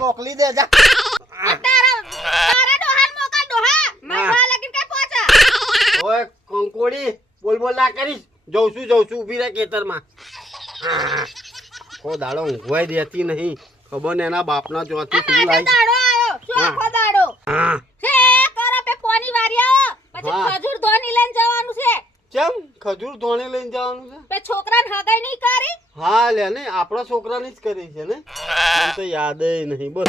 મોકલી દે જા તારા ડોહાન મોકલ ડોહા મારા લગીન કે પહોંચા ઓય કંકોડી બોલ ના કરીશ જઉં છું ઊભી રહે ખેતરમાં કો દાડો ઊંઘવાય દેતી નહીં ખબર ને એના બાપના ચોથી શું લાઈ દાડો આયો શું આખો દાડો હા હે કરો પે પોની વારી આવો પછી ખજૂર ધોની લઈને જવાનું છે કેમ ખજૂર ધોણે લઈને જવાનું છે પે છોકરાને હગાઈ નહીં કરી હા લે ને આપણા છોકરાની જ કરી છે ને મને તો યાદ નહીં બોલ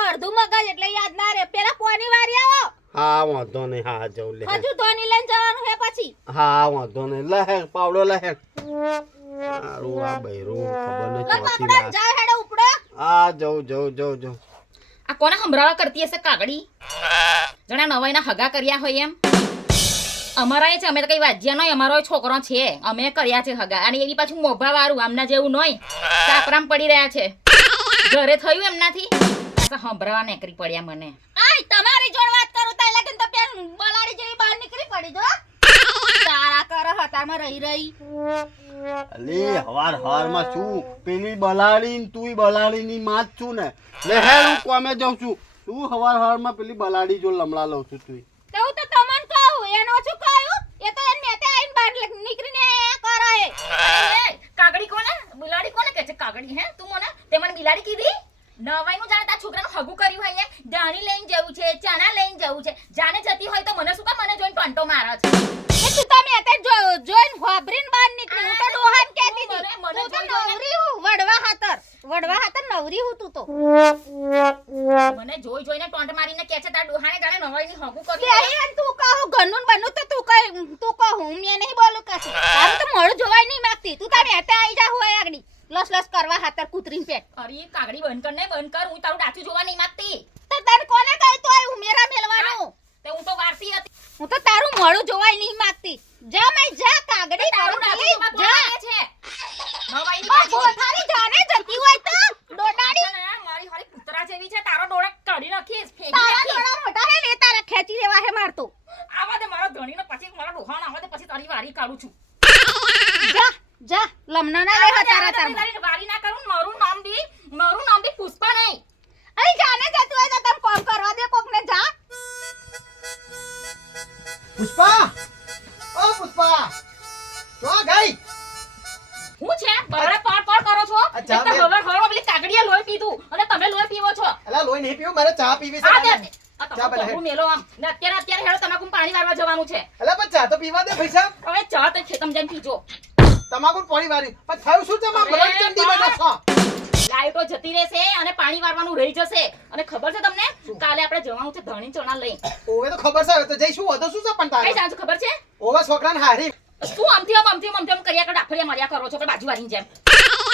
અડધું મગજ એટલે યાદ ના રે પેલા પોની વારી આવો હા વાંધો નહીં હા જવું લે ખજૂર ધોની લઈને જવાનું છે પછી હા વાંધો નહીં લહે પાવડો લહે સારું આ બૈરું ખબર નહીં ચોથી વાર જા હેડો ઉપડો હા જઉં આ કોને હંભરાવા કરતી હશે કાગડી જણા નવાઈના હગા કર્યા હોય એમ અમારા છે અમે તો કઈ વાજ્યા નહીં અમારો છોકરો છે અમે કર્યા છે હગા અને એવી પાછું મોભા વાળું આમના જેવું નહીં કાપરામ પડી રહ્યા છે ઘરે થયું એમનાથી હંભરાવા નીકળી પડ્યા મને આય તમારી જોડ વાત કરું તાઈ લગન તો પેલ બલાડી જેવી બહાર નીકળી પડી જો તારા કર હતામાં રહી અલી હવાર શું પેલી બલાડી તુંય બલાડીની માં જ છું ને લે હેડ હું કોમે જાઉં છું તું હવાર પેલી બલાડી જો લમડા લઉં છું તું તો હું તો તમને કહું એનો શું કહ્યું એ તો એને મેતે આઈને બહાર નીકળીને કરે કાગડી કોને બિલાડી કોને કહે છે કાગડી હે તું મને તે મને બિલાડી કીધી નવાઈનું જાણે તારા છોકરાનું હગું કર્યું હોય ને દાણી લઈને જવું છે ચણા લઈને જવું છે જાને જતી હોય તો મને શું કામ મને જોઈને ટંટો મારે છે એ તું તમે અતે જોઈન હોબરીન બહાર નીકળી હું તો ડોહાન કહેતી હતી મને તું તો નવરી હું વડવા હાતર નવરી હું તું તો મને જોઈને ટોન્ટ મારીને કહે છે તારા ડોહાને જાણે નવાઈની હગું કે કર્યું અહીં તું કહું ઘરનું બનનું તો તું કહું મેં નહીં બોલું કશું તારું તો મોડું જોવાય નહીં માંગતી તું તમે અતે આવી જા હોય આગળી લસ કરવા હાતર કૂતરીન પેટ અરે કાગડી બંધ કર હું તારું ડાચું જોવા નહીં માંગતી તો તને કોને કહી તો આ ઉમેરા મેલવાનું તે હું તો વારસી હતી હું તો તારું મોડું જોવાય નહીં માંગતી જા મેં જા કાગડી તારું તારું ડાચું જા જોવા છે નવાઈની આ બાજુ બોથારી જાને જતી હોય તો ડોડાડી મારી હારી કૂતરા જેવી છે તારો ડોળા કાઢી નાખીશ ફેંકી તારા નાખીશ ડોડા મોટા હે ને તારા ખેંચી લેવા હે મારતો આવા દે મારા ધણીનો પછી મારા ડોહાણ આવા દે પછી તારી વારી કાઢું છું જા લમના ના લે તારા તાર તારી વારી ના કરું મારું નામ બી પુષ્પા નહીં અરે જાને જતું હોય તો તમ કોમ કરવા દે કોકને જા પુષ્પા ઓ પુષ્પા તો ગઈ હું છે બરાબર પાડ કરો છો આ ચા એક તો હવાર પેલી કાગડીએ લોહી પીધું અને તમે લોહી પીવો છો અલા લોહી નહીં પીવું મારે ચા પીવી આ છે દે આ તો મેલો આમ ને અત્યારે હેડો તમાકુ પાણી વારવા જવાનું છે અલા પણ ચા તો પીવા દે ભાઈ સાહેબ હવે ચા તો ખેતમ જઈને પીજો તમાકુ પાણી વારી પણ થયું શું છે માં બ્લડ ચંડી બના છો લાઈટો જતી રહેશે અને પાણી વારવાનું રહી જશે અને ખબર છે તમને કાલે આપણે જવાનું છે ધણી ચણા લઈ ઓવે તો ખબર છે તો જઈશું વધો શું છે પણ કઈ તારે જાણજો ખબર છે ઓવે છોકરાને હારી શું આમથી કર્યા કરો ડાફરિયા માર્યા કરો છો કે બાજુવાળીની જેમ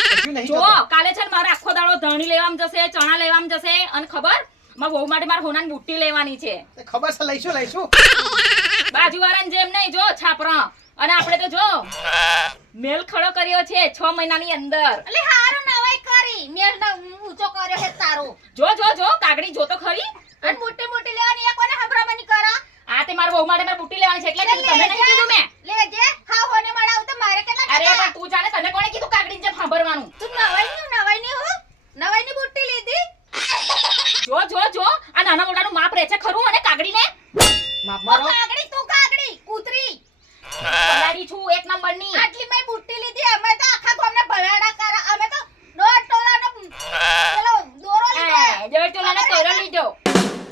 કશું નહીં જો થતું. કાલે છે ને મારે આખો દાડો ધણી લેવામાં જશે ચણા લેવામાં જશે અને ખબર મારા વહુ માટે મારે હોનાની બુટ્ટી લેવાની છે તે ખબર છે લઈશું બાજુવાળાની જેમ નહીં જો છાપરા અને આપણે તો જો મેલ ખડો કર્યો છે 6 મહિનાની અંદર એટલે હારું નવાઈ કરી મેલ ઊંચો કર્યો હે તારો જો કાગડી જો તો ખરી અને મોટી લેવાની એ કોને હંભરામણી કરા આ તે મારા વહુ માટે મારે બુટ્ટી લેવાની છે એટલે કીધું તમે નહીં કીધું મેં લેજે હા હોને મળાવ તો મારે કેટલા અરે પણ તું જાણે તને કોણે કીધું કાગડીની જેમ સાંભળવાનું તું નવાઈની બુટ્ટી લીધી જો આ નાના મોટાનું માપ રહે છે ખરું અને કાગડીને માપ મારો તું કાગડી કૂતરી પલારી છું એક નંબરની આટલી મેં બુટ્ટી લીધી અમે તો આખા ગામને ભલાડા કરા અમે તો દોઢ ટોલાનો પેલો દોરો લીધો દેડ તોલાનો કોયરો લીધો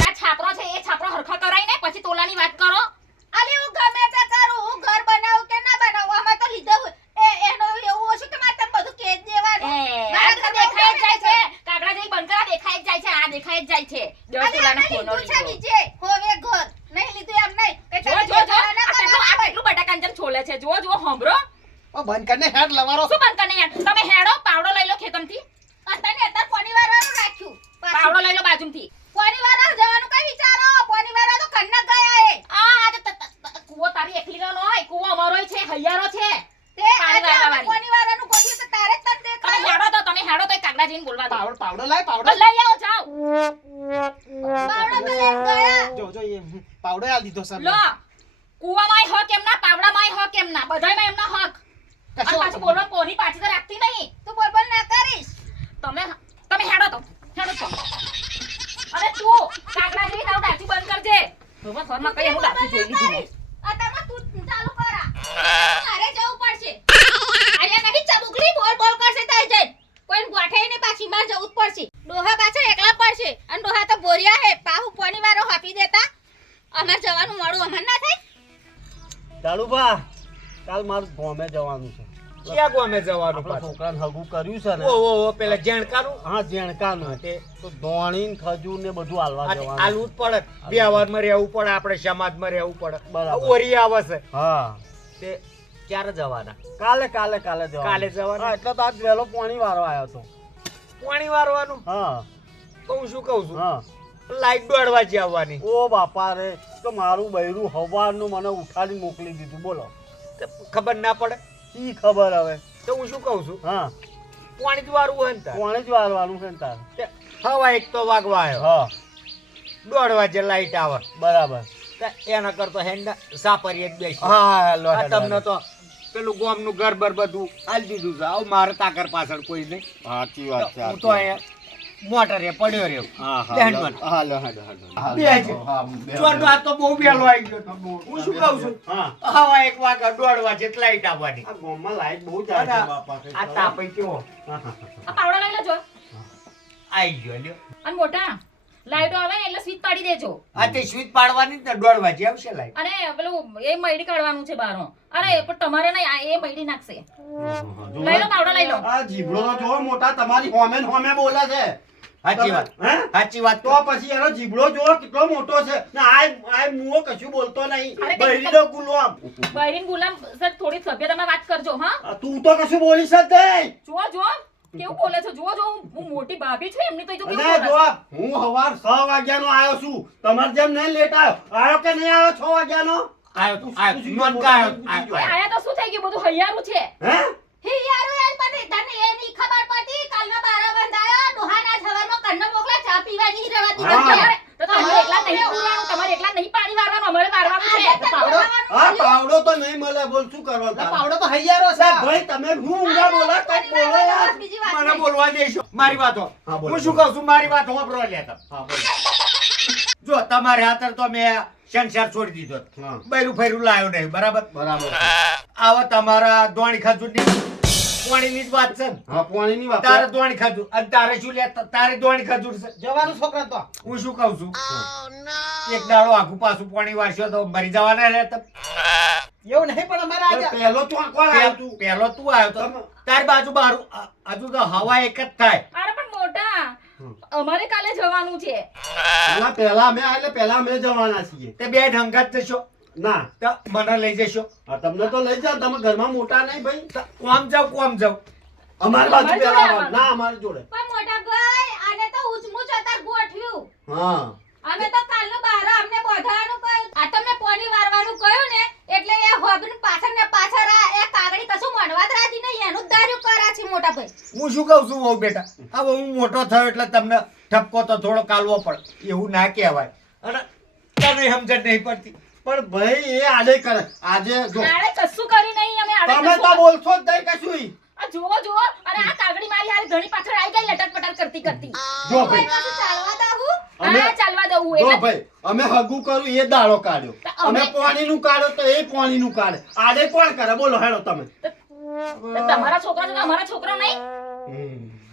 આ છાપરો છે એ છાપરો હરખા કરાય ને પછી તોલાની વાત કરો અલી હું ગમે તે કરું હું ઘર બનાવું કે ના બનાવું અમે તો લીધો એનો એવું હશે કે મારે બધું કેજ દેવાનું આ તો દેખાય જ જાય છે કાગડા જેવી બંકરા દેખાય જ જાય છે આ દેખાય જ જાય છે દેડ તોલાનો કોનો લીધો બીજે હોવે ઘર નહીં લીધું એમ નહીં કે જો આ કેટલું બટાકાંજન છોલે છે જો હંભરો ઓ બંધ કરીને હેડ લવારો શું બંધ કરીને યાર તમે હેડો પાવડો લઈ લો ખેતમથી અત્યારે કોની વારવાનું રાખ્યું પાવડો લઈ લો બાજુમથી કોની વારવા જવાનું કઈ વિચારો કોની વારવા તો કન્ના ગયા એ આ કુવો તારી એકલીનો ન હોય કુવો અમારોય છે હૈયારો છે તે આજે કોની વારવાનું કોઠી તો તારે જ તને દેખાય તમે હેડો તો કાગડા જઈને બોલવા દો પાવડો લાય પાવડો લઈ આવો જાઓ બાવડા તો લઈને ગયા જો એ પાવડો આ લીધો સર લો કુવામાં હક એમના પાવડામાં હક એમના બધાયમાં એમના હક અને પાછું બોલવા કોની પાછી તો રાખતી નહીં તું બોલ ના કરીશ તમે હેડો તો કરજે હવે ઘરમાં કઈ હું દાખી જોઈ લીધું મેં. અત્યારમાં તું ચાલુ કરા મારે જવું પડશે આયા નહીં ચબુકલી બોલ બોલ કરશે તાઈ જઈ કોઈ ગોઠે ને પાછી માર જવું જ પડશે ડોહા પાછા એકલા પડશે અને ડોહા તો બોરિયા હે પાહુ પોની વારો હાપી દેતા અમાર જવાનું મોડું અમાર ના થાય ચાલુભા કાલ મારું ગોમે જવાનું છે ક્યાં ગોમે જવાનું આપણા પાછું? છોકરાને હગું કર્યું છે ને ઓ પેલા જેણકાનું હા જેણકાનું તે તો દોણી ને ખજૂર ને બધું હાલવા જવાનું આલવું જ પડે વ્યવહારમાં રહેવું પડે આપણે સમાજમાં રહેવું પડે બરાબર. ઓરી આવે છે હા તે ક્યારે જવાના કાલે કાલે કાલે જવાનું. કાલે જવાનું? હા, એટલે તો આજ વહેલો પાણી વાળવા આવ્યો હતો પાણી વારવાનું હા તો હું શું કહું છું હા લાઈટ દોડવા જ આવવાની ઓ બાપા રે તો મારું બૈરું હવારનું મને ઉઠાડી મોકલી દીધું બોલો તો ખબર ના પડે ઈ ખબર હવે તો હું શું કહું છું હા પાણી જ વારવું હોય ને તાર. પાણી જ વાળવાનું છે ને તારે તે હવા એક તો વાગવા આવ્યો હા દોડવા જે લાઈટ આવે બરાબર તો એના કરતો હેન્ડ સાપરીએ જ બેસી હા લો આ હેડો, તમને તો પેલું ગોમનું ઘર બર બધું આલી દીધું છે આવું મારે તાકર પાછળ કોઈ નહીં સાચી વાત છે હું તો અહીંયા મોટરે પડ્યો રહ્યો હા બેન હા મને. હા લો હેડો હેડો બેહજો. હા બે ચોરનો આ તો બહુ વહેલો આવી ગયો હું શું કહું છું હા હવા એક વાગે દોડવા જેટલી લાઈટ આવવાની આ ગામમાં લાઈટ બહુ જાય છે બાપા કઈ આ કરો. તાપઈ કેવો હા, હા, આ પાવડો લઈ લેજો આવી ગયો લ્યો અને મોટા લાઈટો આવે ને એટલે સ્વિચ પાડી દેજો આ તે સ્વિચ પાડવાની જ ને દોડવા જે આવશે લાઈટ અને પેલું એ મયડી કાઢવાનું છે બહારનો અરે પણ તમારે નહીં આ એ મયડી નાખશે લઈ લો પાવડો લઈ લો આ જીભડો જો મોટા તમારી હોમે ને હોમે બોલે છે સાચી વાત હે? સાચી વાત તો પછી એનો જીભડો જો કેટલો મોટો છે ને આ મુઓ કશું બોલતો નહીં અરે બૈરીનો ગુલામ બૈરીન ગુલામ સર થોડી સભ્યતામાં વાત કરજો હા આ તું તો કશું બોલી જ નહીં જુઓ જુઓ કેવું બોલે છે જુઓ જો હું મોટી ભાભી છું એમની તો કેવું અને બોલે જો છે. હું સવાર 6 વાગ્યાનો આવ્યો છું તમારે જેમ નહીં લેટ આવ્યો કે નહીં આવ્યો 6 વાગ્યાનો આયો નોનકા એ આયા તો શું થઈ ગયું બધું હૈયારું છે હે હી યારો એલ પતિ તને એ ની ખબર પડી કાલનો બારા બંધાયો ડોહાના જવાનો કન્નો મોકલા ચા પીવાની રવાતી હા. બંધ અરે, તો તમારે એકલા નહીં પૂરવાનું તમારે એકલા નહીં પાણી વારવાનું અમારે વારવાનું છે પાવડો હા પાવડો તો નહીં મળે બોલ શું કરવાનું તારે? પાવડો તો હૈયારો છે ભાઈ તમે હું ઊંઘા બોલા કંઈક બોલો યાર બીજી વાત મને નહીં. બોલવા દેશો મારી વાતો હા, બોલો, હું શું બોલો. કહું છું મારી વાત હોંભળો લે તમે હા બોલો જો તમારે હાથર તો મેં સંસાર છોડી દીધો હા બૈરું ફેરું લાયો નહીં બરાબર બરાબર છે. આવા તમારા દોણી ખજૂરની પાણીની જ વાત છે ને. હા પાણીની વાત તારે દોણી ખજૂર અને તારે શું લે તારે દોણી ખજૂર છે જવાનું છોકરા તો હું શું કહું છું એક દાડો આખું પાછું પાણી વારશો તો મરી જવાના રે તમે એવું નહીં પણ અમારે આજે પહેલો તો કોણ આવ્યું તું પેલો તું આવ્યો તો તારી બાજુ બારું હજુ તો હવા એક જ થાય અરે પણ મોટા અમારે કાલે જવાનું છે પહેલા અમે એટલે પહેલા અમે જવાના છીએ તે બે ઢંગત જશો ના તો મને લઈ જશો હા, તમને તો લઈ જાઓ તમે ઘરમાં મોટા નહીં ભાઈ કોમ જાવ અમારી બાજુ અમારી પહેલા જોડે આવવાનું. ના અમારી જોડે પણ મોટા ભાઈ આને તો ઉચમુચ અતાર ગોઠવ્યું હા અમે તો કાલનો બારા અમને બોધાવાનું કહ્યું આ તમે પોની વારવાનું કહ્યું ને એટલે એ હોબન પાછળ ને પાછળ આ એ કાગડી કશું મણવા જ રાજી નહીં એનું જ દારૂ કરા છે મોટા ભાઈ હું શું કહું છું વહુ બેટા હવે હું મોટો થયો એટલે તમને ઠપકો તો થોડો કાલવો પડે એવું ના કહેવાય અને તને સમજણ નહીં પડતી પણ ભાઈ એ આડે કરે આજે જો આડે કશું કરી નહીં અમે આડે તમે તો કશું- બોલશો જ નહીં કશું આ જુઓ જુઓ અને આ કાગડી મારી હારે ઘણી પાછળ આવી ગઈ લટક પટક કરતી કરતી જો ભાઈ કોઈ પાછું ચાલવા દાહું અમે હા ચાલવા દઉં જો એટલે ભાઈ અમે હગું કરું એ દાડો કાઢ્યો તો અમે અમે- પાણીનું કાઢો તો એ પાણીનું કાઢે આડે કોણ કરે બોલો હેડો તમે તો તમારા છોકરા તો અમારા છોકરા નહીં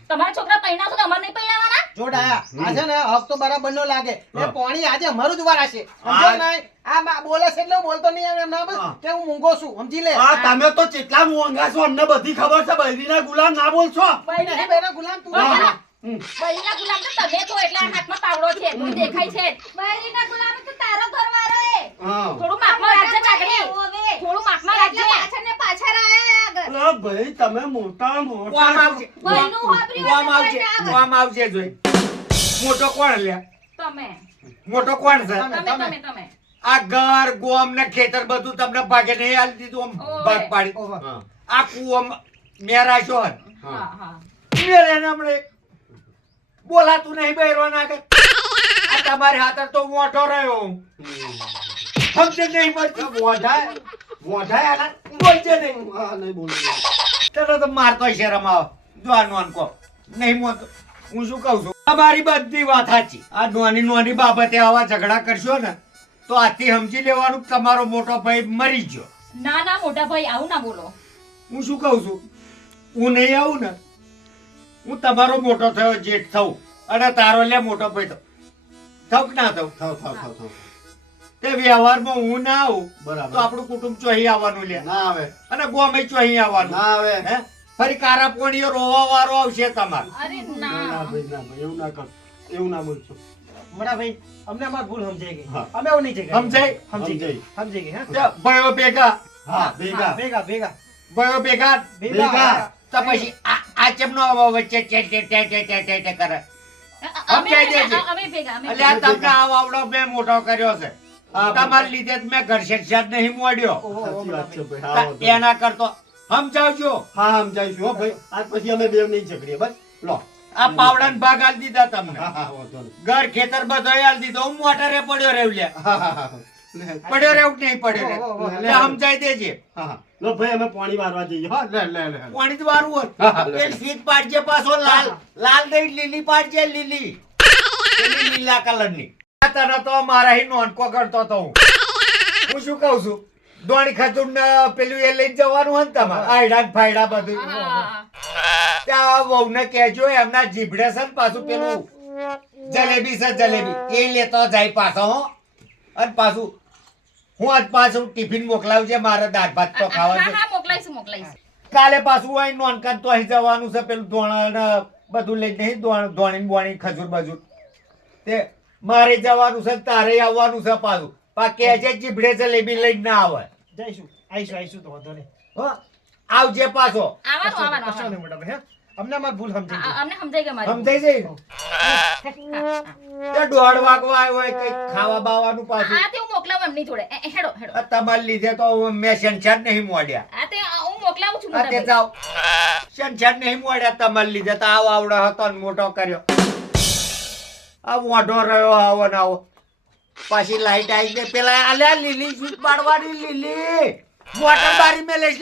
તમારા છોકરા પૈણા છો તો અમારે નહીં પૈણાવાના જોડાયા આજે ને હક તો બરાબર નો લાગે હા. એ પાણી આજે અમારું જ વારા છે હા. સમજો નહીં આ બોલે છે એટલે હું બોલતો નહીં એમ ના હા. કે હું મૂંગો છું સમજી લે હા તમે તો કેટલા મોંઘા છો અમને બધી ખબર છે બૈરીના ગુલામ ના બોલશો નહીં બેના ગુલામ તું હા, નહીં. હા. બૈરીના ગુલામ તો તમે છો એટલે આ હાથમાં પાવડો છે કોઈ દેખાય છે જ. બૈરીના ગુલામ તો તારો ઘરવાળો એ હા થોડું માપમાં રાખજે કાગડી હવે થોડું માપમાં એટલે રાખજે પાછળ ને પાછળ આયા આગળ અરે ભાઈ તમે મોટા કોમ મોટા આવશે ભાઈનું વાપરી કોમ હોય આવશે તો આવે. કોમ આવશે જોઈ મોટો કોણ લે તમે મોટો કોણ છે તમે તમે તમે આ ઘર ગોમ ને ખેતર બધું તમને ભાગે નહીં આલી દીધું આમ ઓવે. ભાગ પાડી ઓહો. હા આ કુવો મેરાશો હન હા હા મેરે હમણે બોલાતું નહીં બહેરો ના કર આ તમારે હાથર તો મોટો રહ્યો સમજે નહીં પડતી મોઢાય આના બોલજે નહીં હા નહીં બોલું તને તો મારતો શરમ આવે જો આ નોન કો નહીં મોતો હું શું કહું છું તમારી બધી વાત સાચી આ નોની નોની બાબતે આવા ઝઘડા કરશો ને તો આથી સમજી લેવાનું કે તમારો મોટો ભાઈ મરી ગયો. ના ના મોટા ભાઈ આવું ના બોલો. હું શું કહું છું, હું નહીં આવું ને, હું તમારો મોટો થયો જેઠ થઉં અને તારો લે મોટો ભાઈ થઉં કે ના થઉં? થાવ. તે વ્યવહારમાં હું ના આવું બરાબર. તો આપણું કુટુંબ ચોહી આવવાનું લે ના આવે, અને ગોમે ચોહી આવવાનું. ના આવે. હે? ફરી કારા પોણીઓ રોવા વારો આવશે તમારે. અરે ના ના ભાઈ, ના ભાઈ, એવું ના કર, એવું ના બોલશો. મોટા ભાઈ અમને અમારી ભૂલ સમજાઈ ગઈ. હા. અમે એવું નહીં છે કર્યું. સમજાય? સમજી ગઈ. સમજાઈ. સમજી ગઈ, હા? તે ભાઈઓ ભેગા હા, ભેગા. ભેગા ભેગા ભાઈઓ ભેગા ભેગા. તો પછી આ ચેમનો વચ્ચે ટે કરે? અમે સમજાઈ દેજે. અમે ભેગા અમે એટલે આ તમને આ વાવડો મેં મોટો કર્યો છે. હા, તમારા લીધે જ મેં ઘર શેઠ નહીં મોડ્યો. સાચી વાત છે ભાઈ. હા, વાંધો એના કરતો સમજાવજો. નહીં. હા, સમજાઈશું હો ભાઈ. આજ પછી અમે બે નહીં ઝઘડીએ, બસ. લો. આ પાવડાને ભાગ આલી દીધા તમને. હા, હા, વાંધો નહીં. ઘર ખેતર બધોય આલી દીધો. હું મોટરે પડ્યો રેવ લે. હા, હા, હા. લે. પડ્યો રેવ કે નહીં પડ્યો રે? ઓહો, ઓહો, એટલે સમજાઈ દેજે. હા, હા. લો ભાઈ, અમે પાણી વારવા જઈએ. હા, લે. પાણી જ વારવું હોત. હા, હા, લે. પેલી સીટ પાડજે પાછો લાલ. લાલ નહીં, લીલી પાડજે, લીલી. પેલી લીલા કલરની. આ તને તો મારા અહીં નોનકો કરતો તો હું. હું શું કહું છું, દોણી ખજૂર ને પેલું એ લઈને જવાનું હોય ને તમારે આયડા ને ફાયડા બધું. હા. ત્યાં વહુને કહેજો એમના જીભડે છે ને પાછું પેલું જલેબી છે જલેબી એ લેતો જાય પાછો હો. અને પાછું હું આજ પાછું ટિફિન મોકલાવજે મારે દાળ ભાત તો ખાવા છે. હા મોકલાઈશું કાલે પાછું અહીં નોનકાન તો અહીં જવાનું છે પેલું ધોણા ને બધું લઈને નહીં ધોણી બોણી ખજૂર બજૂર તે મારે જવાનું છે ને તારે આવવાનું છે પાછું કે છે જીભડે જલેબી લઈને ના આવે. જઈશું આવીશું તો વાંધો નહીં. હો આવજે પાછો. આવવાનું કશો નહીં મોટા ભાઈ, હા? અમને અમારી ભૂલ સમજાઈ ગઈ. અમને સમજાઈ ગયું મારી સમજાઈ જઈ તે દોઢ વાગવા આવ્યો હોય કઈ ખાવા બાવાનું પાછું. હા તે હું મોકલાવું એમની જોડે હેડો આ તમારે લીધે તો મેં શનશાન નહીં મોડ્યા. આ તે હું મોકલાવું છું આ તે મોટા ભાઈ. જાઓ શનશાન નહીં મોડ્યા તમારે લીધે તો આવો આવડો હતો ને મોટો કર્યો. આ મોઢો રહ્યો આવો ને આવો. પાછી લાઈટ આવી ગઈ પેલા આલ્યા લીલી સ્વીચ પાડવાની લીલી મોટર બારી મેં લઈશ.